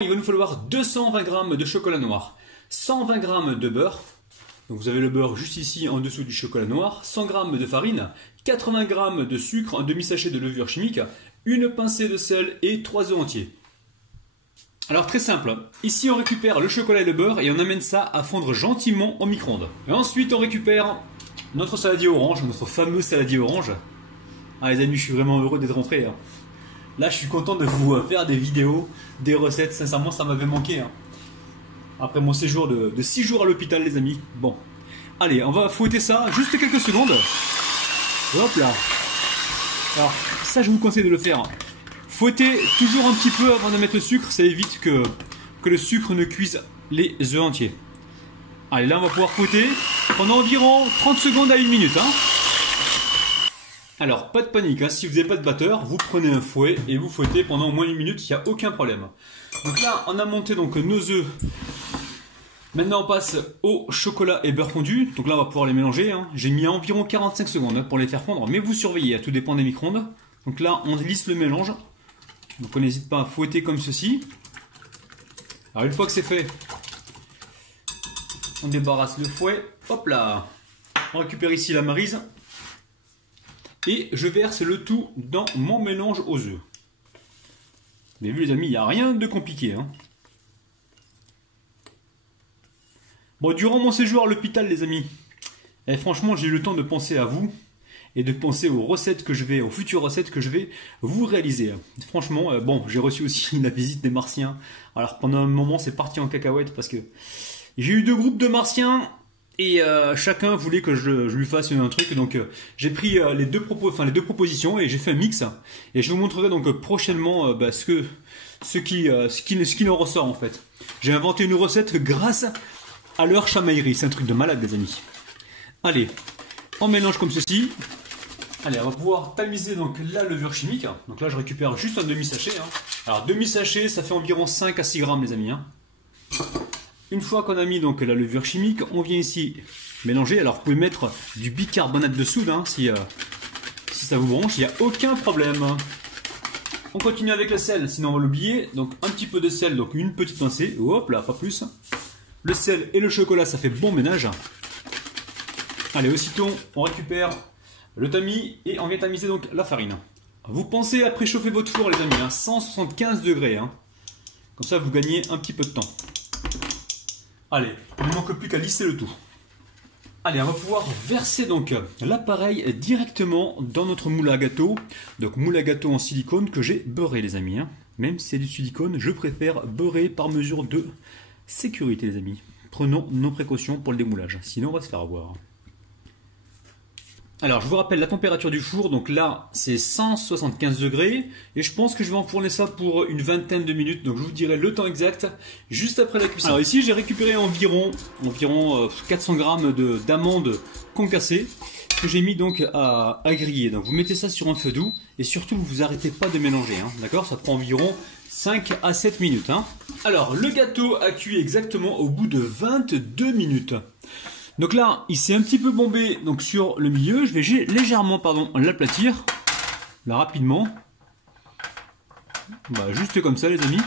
Il va nous falloir 220 g de chocolat noir, 120 g de beurre, donc vous avez le beurre juste ici en dessous du chocolat noir, 100 g de farine, 80 g de sucre, un demi-sachet de levure chimique, une pincée de sel et 3 œufs entiers. Alors très simple, ici on récupère le chocolat et le beurre et on amène ça à fondre gentiment au micro-ondes. Et ensuite on récupère notre saladier orange, notre fameux saladier orange. Ah les amis, je suis vraiment heureux d'être rentré. Là, je suis content de vous faire des vidéos, des recettes. Sincèrement, ça m'avait manqué. Après mon séjour de 6 jours à l'hôpital, les amis. Bon. Allez, on va fouetter ça juste quelques secondes. Hop là. Alors, ça, je vous conseille de le faire. Fouettez toujours un petit peu avant de mettre le sucre. Ça évite que le sucre ne cuise les œufs entiers. Allez, là, on va pouvoir fouetter pendant environ 30 secondes à 1 minute. Alors, pas de panique, si vous n'avez pas de batteur, vous prenez un fouet et vous fouettez pendant au moins 1 minute, il n'y a aucun problème. Donc là, on a monté donc nos œufs. Maintenant, on passe au chocolat et beurre fondu. Donc là, on va pouvoir les mélanger. J'ai mis environ 45 secondes pour les faire fondre, mais vous surveillez, tout dépend des micro-ondes. Donc là, on lisse le mélange. Donc on n'hésite pas à fouetter comme ceci. Alors une fois que c'est fait, on débarrasse le fouet. Hop là, on récupère ici la maryse. Et je verse le tout dans mon mélange aux œufs. Vous avez vu les amis, il n'y a rien de compliqué. Bon, durant mon séjour à l'hôpital les amis, franchement j'ai eu le temps de penser à vous et de penser aux recettes que je vais, aux futures recettes que je vais vous réaliser. Franchement, bon, j'ai reçu aussi la visite des Martiens. Alors pendant un moment c'est parti en cacahuète parce que j'ai eu 2 groupes de Martiens. Et chacun voulait que je lui fasse un truc, donc j'ai pris les deux propositions et j'ai fait un mix. Et je vous montrerai donc prochainement ce qui en ressort en fait. J'ai inventé une recette grâce à leur chamaillerie, c'est un truc de malade les amis. Allez, on mélange comme ceci. Allez, on va pouvoir tamiser donc la levure chimique. Donc là je récupère juste un demi-sachet. Alors demi-sachet, ça fait environ 5 à 6 grammes les amis. Une fois qu'on a mis donc la levure chimique, on vient ici mélanger. Alors vous pouvez mettre du bicarbonate de soude si ça vous branche, il n'y a aucun problème. On continue avec le sel, sinon on va l'oublier. Donc un petit peu de sel, donc une petite pincée. Hop là, pas plus. Le sel et le chocolat, ça fait bon ménage. Allez, aussitôt on récupère le tamis et on vient tamiser donc la farine. Vous pensez à préchauffer votre four les amis, 175 degrés. Comme ça vous gagnez un petit peu de temps. Allez, il ne manque plus qu'à lisser le tout. Allez, on va pouvoir verser donc l'appareil directement dans notre moule à gâteau. Donc moule à gâteau en silicone que j'ai beurré les amis. Même si c'est du silicone, je préfère beurrer par mesure de sécurité les amis. Prenons nos précautions pour le démoulage, sinon on va se faire avoir. Alors je vous rappelle la température du four, donc là c'est 175 degrés et je pense que je vais enfourner ça pour une vingtaine de minutes, donc je vous dirai le temps exact juste après la cuisson. Alors ici j'ai récupéré environ 400 g d'amandes concassées que j'ai mis donc à griller. Donc vous mettez ça sur un feu doux et surtout vous vous arrêtez pas de mélanger, d'accord? Ça prend environ 5 à 7 minutes. Alors le gâteau a cuit exactement au bout de 22 minutes. Donc là, il s'est un petit peu bombé donc sur le milieu. Je vais légèrement l'aplatir. Là, rapidement. Juste comme ça, les amis.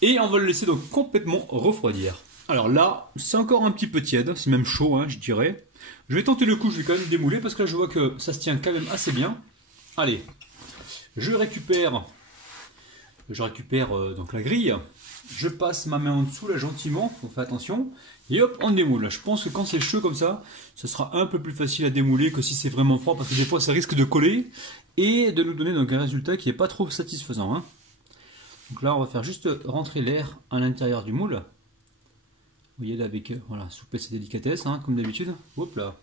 Et on va le laisser donc complètement refroidir. Alors là, c'est encore un petit peu tiède. C'est même chaud, je dirais. Je vais tenter le coup. Je vais quand même démouler parce que là, je vois que ça se tient quand même assez bien. Allez. Je récupère donc la grille. Je passe ma main en dessous là gentiment, on fait attention, et hop on démoule. Je pense que quand c'est chaud comme ça, ce sera un peu plus facile à démouler que si c'est vraiment froid, parce que des fois ça risque de coller et de nous donner donc un résultat qui n'est pas trop satisfaisant. Donc là on va faire juste rentrer l'air à l'intérieur du moule. Vous voyez là avec souplesse et délicatesse comme d'habitude. Hop là.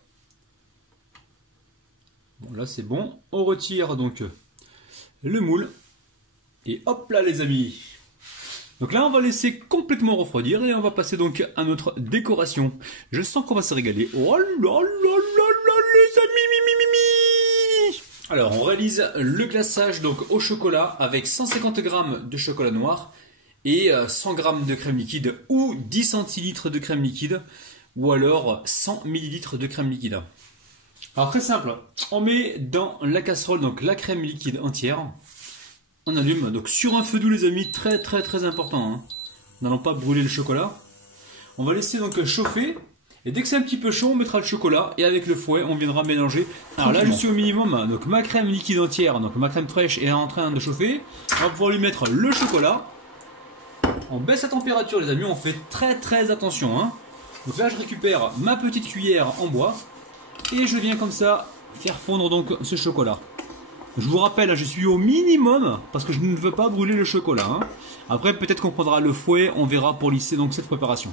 Bon là c'est bon, on retire donc le moule et hop là les amis. Donc là, on va laisser complètement refroidir et on va passer donc à notre décoration. Je sens qu'on va se régaler. Oh là là là, les amis, Alors, on réalise le glaçage donc au chocolat avec 150 g de chocolat noir et 100 g de crème liquide ou 10 centilitres de crème liquide ou alors 100 ml de crème liquide. Alors très simple, on met dans la casserole donc la crème liquide entière. On allume, donc sur un feu doux les amis, très important. n'allons pas brûler le chocolat. On va laisser donc chauffer. Et dès que c'est un petit peu chaud, on mettra le chocolat. Et avec le fouet, on viendra mélanger. Alors là, je suis au minimum. Donc ma crème liquide entière, donc ma crème fraîche est en train de chauffer. On va pouvoir lui mettre le chocolat. On baisse la température, les amis. On fait très attention. Hein. Donc là, je récupère ma petite cuillère en bois. Et je viens comme ça faire fondre donc ce chocolat. Je vous rappelle, je suis au minimum parce que je ne veux pas brûler le chocolat. Hein. Après, peut-être qu'on prendra le fouet, on verra pour lisser donc cette préparation.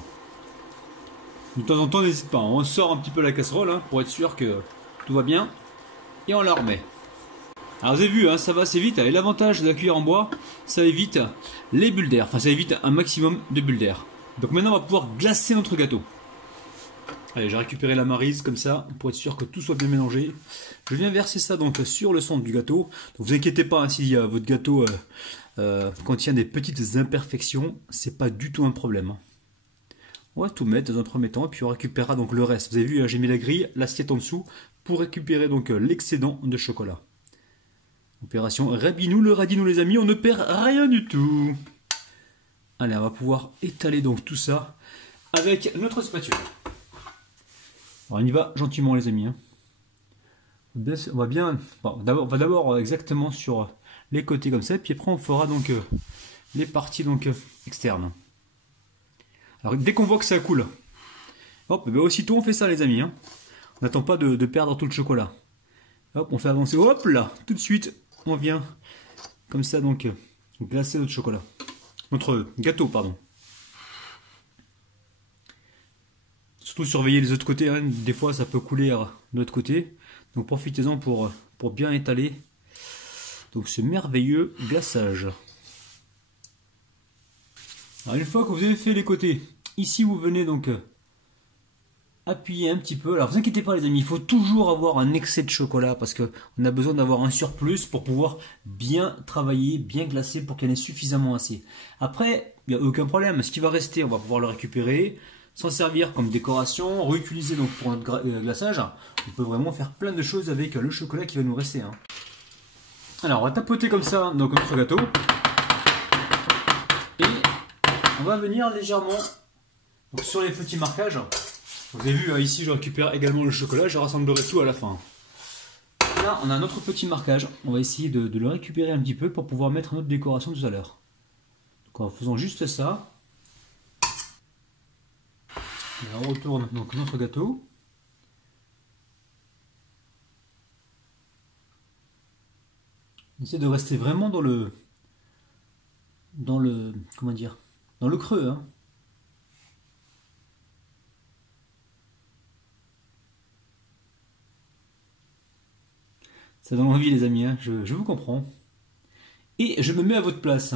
De temps en temps, n'hésite pas, on sort un petit peu la casserole hein, pour être sûr que tout va bien. Et on la remet. Alors vous avez vu, hein, ça va assez vite. Et l'avantage de la cuillère en bois, ça évite les bulles d'air. Enfin, ça évite un maximum de bulles d'air. Donc maintenant, on va pouvoir glacer notre gâteau. Allez, j'ai récupéré la maryse comme ça, pour être sûr que tout soit bien mélangé. Je viens verser ça donc sur le centre du gâteau. Donc vous inquiétez pas hein, si votre gâteau contient des petites imperfections, c'est pas du tout un problème. Hein. On va tout mettre dans un premier temps et puis on récupérera donc le reste. Vous avez vu, j'ai mis la grille, l'assiette en dessous pour récupérer donc l'excédent de chocolat. Opération Rabinou le radinou les amis, on ne perd rien du tout. Allez, on va pouvoir étaler donc tout ça avec notre spatule. Alors on y va gentiment les amis. Hein. On va bien, bon, on va d'abord exactement sur les côtés comme ça, puis après on fera donc les parties donc externes. Alors dès qu'on voit que ça coule, hop, ben aussitôt on fait ça les amis. Hein. On n'attend pas de perdre tout le chocolat. Hop, on fait avancer, hop là, tout de suite on vient comme ça donc glacer notre chocolat. Notre gâteau, pardon. Surtout surveiller les autres côtés, hein. Des fois ça peut couler de l'autre côté. Donc profitez-en pour bien étaler donc ce merveilleux glaçage. Alors une fois que vous avez fait les côtés, ici vous venez donc appuyer un petit peu. Alors vous inquiétez pas les amis, il faut toujours avoir un excès de chocolat parce qu'on a besoin d'avoir un surplus pour pouvoir bien travailler, bien glacer pour qu'il y en ait suffisamment assez. Après, il n'y a aucun problème, ce qui va rester, on va pouvoir le récupérer, s'en servir comme décoration, réutiliser donc pour notre glaçage. On peut vraiment faire plein de choses avec le chocolat qui va nous rester. Hein. Alors on va tapoter comme ça donc notre gâteau. Et on va venir légèrement donc, sur les petits marquages. Vous avez vu ici je récupère également le chocolat, je rassemblerai tout à la fin. Là on a notre petit marquage, on va essayer de le récupérer un petit peu pour pouvoir mettre notre décoration tout à l'heure. Donc en faisant juste ça, on retourne donc notre gâteau. On essaie de rester vraiment dans le comment dire, dans le creux. Hein. Ça donne envie les amis, hein. Je vous comprends. Et je me mets à votre place.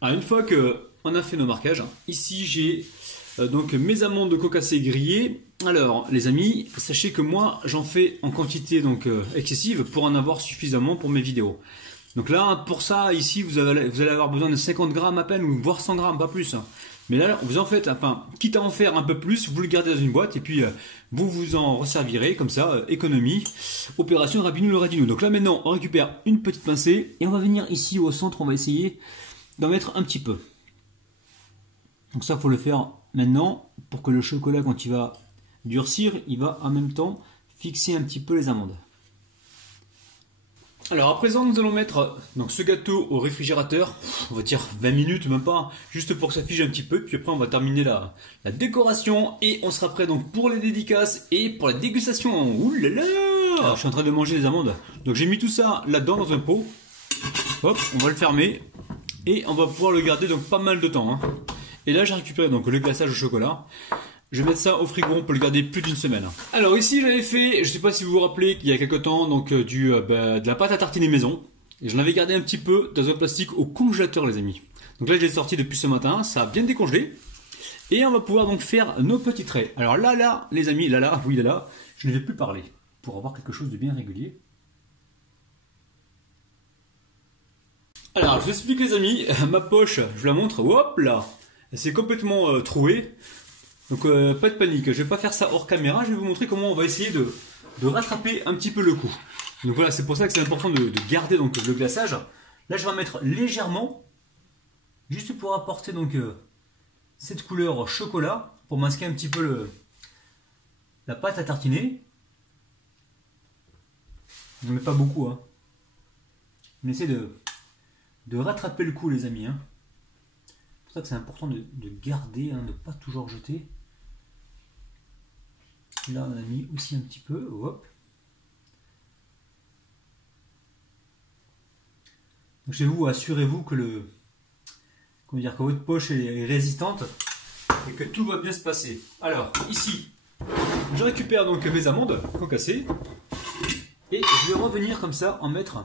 Alors une fois que on a fait nos marquages, ici j'ai donc mes amandes concassées grillées. Alors les amis, sachez que moi j'en fais en quantité donc excessive pour en avoir suffisamment pour mes vidéos. Donc là pour ça ici vous allez avoir besoin de 50 grammes à peine ou voire 100 grammes, pas plus. Mais là vous en faites, enfin quitte à en faire un peu plus, vous le gardez dans une boîte et puis vous vous en resservirez comme ça, économie, opération Rabinou le radinou. Donc là maintenant on récupère une petite pincée et on va venir ici au centre, on va essayer d'en mettre un petit peu. Donc ça faut le faire maintenant pour que le chocolat quand il va durcir, il va en même temps fixer un petit peu les amandes. Alors à présent nous allons mettre donc, ce gâteau au réfrigérateur, on va dire 20 minutes même pas, juste pour que ça fige un petit peu, puis après on va terminer la décoration et on sera prêt donc pour les dédicaces et pour la dégustation. Ouh là là! Alors, je suis en train de manger les amandes, donc j'ai mis tout ça là-dedans dans un pot, hop, on va le fermer et on va pouvoir le garder donc pas mal de temps. Hein. Et là j'ai récupéré donc le glaçage au chocolat. Je vais mettre ça au frigo, on peut le garder plus d'une semaine. Alors ici j'avais fait, je ne sais pas si vous vous rappelez qu'il y a quelques temps, donc de la pâte à tartiner maison. Et j'en avais gardé un petit peu dans un plastique au congélateur les amis. Donc là je l'ai sorti depuis ce matin, ça a bien décongelé. Et on va pouvoir donc faire nos petits traits. Alors là les amis, oui là, je ne vais plus parler pour avoir quelque chose de bien régulier. Alors je vous explique les amis, ma poche, je la montre, hop là, elle s'est complètement trouée. Donc pas de panique, je vais pas faire ça hors caméra, je vais vous montrer comment on va essayer de rattraper un petit peu le coup. Donc voilà, c'est pour ça que c'est important de garder donc, le glaçage. Là je vais en mettre légèrement juste pour apporter donc cette couleur chocolat, pour masquer un petit peu la pâte à tartiner. On ne met pas beaucoup, hein. On essaie de rattraper le coup, les amis, hein. C'est pour ça que c'est important de garder, hein, de ne pas toujours jeter. Là, on a mis aussi un petit peu, hop. Donc chez vous, assurez-vous que que votre poche est résistante et que tout va bien se passer. Alors, ici, je récupère donc mes amandes concassées et je vais revenir comme ça en mettre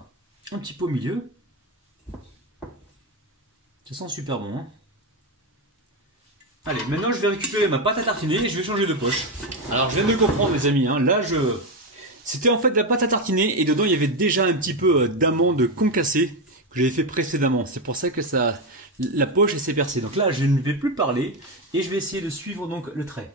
un petit peu au milieu. Ça sent super bon, hein. Allez, maintenant je vais récupérer ma pâte à tartiner et je vais changer de poche. Alors je viens de comprendre, les amis, hein. Là c'était en fait de la pâte à tartiner et dedans il y avait déjà un petit peu d'amandes concassées que j'avais fait précédemment. C'est pour ça que la poche s'est percée. Donc là je ne vais plus parler et je vais essayer de suivre donc le trait.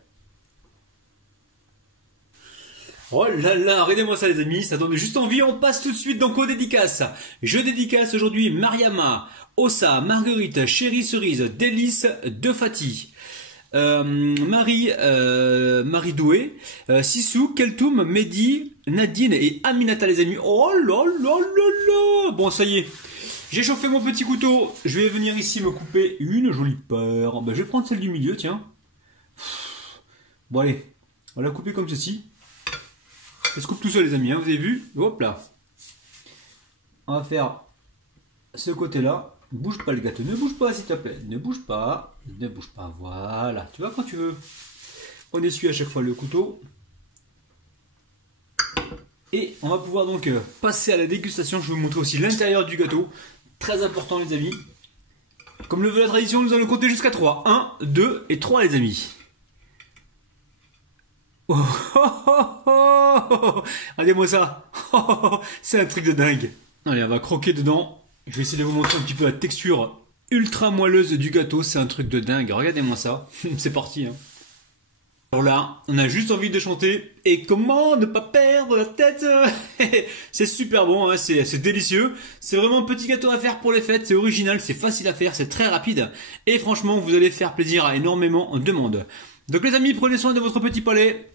Oh là là, regardez-moi ça les amis, ça donne juste envie, on passe tout de suite donc aux dédicaces. Je dédicace aujourd'hui Mariama, Ossa, Marguerite, Chérie Cerise, Délice, De Fati, Marie Doué, Sissou, Keltoum, Mehdi, Nadine et Aminata les amis. Oh là là là là. Bon ça y est, j'ai chauffé mon petit couteau, je vais venir ici me couper une jolie paire. Ben, je vais prendre celle du milieu, tiens. Bon allez, on va la couper comme ceci. Ça se coupe tout seul les amis, hein, vous avez vu? Hop là. On va faire ce côté-là. Bouge pas le gâteau, ne bouge pas s'il te plaît. Ne bouge pas, voilà. Tu vois quand tu veux. On essuie à chaque fois le couteau. Et on va pouvoir donc passer à la dégustation. Je vais vous montrer aussi l'intérieur du gâteau. Très important les amis. Comme le veut la tradition, nous allons compter jusqu'à 3. 1, 2 et 3 les amis. Oh, oh, oh, oh, oh. Regardez-moi ça. Oh, oh, oh. C'est un truc de dingue. Allez, on va croquer dedans. Je vais essayer de vous montrer un petit peu la texture ultra moelleuse du gâteau. C'est un truc de dingue. Regardez-moi ça. C'est parti, hein. Alors là, on a juste envie de chanter. Et comment ne pas perdre la tête? C'est super bon, hein. C'est délicieux. C'est vraiment un petit gâteau à faire pour les fêtes. C'est original, c'est facile à faire, c'est très rapide. Et franchement, vous allez faire plaisir à énormément de monde. Donc les amis, prenez soin de votre petit palais.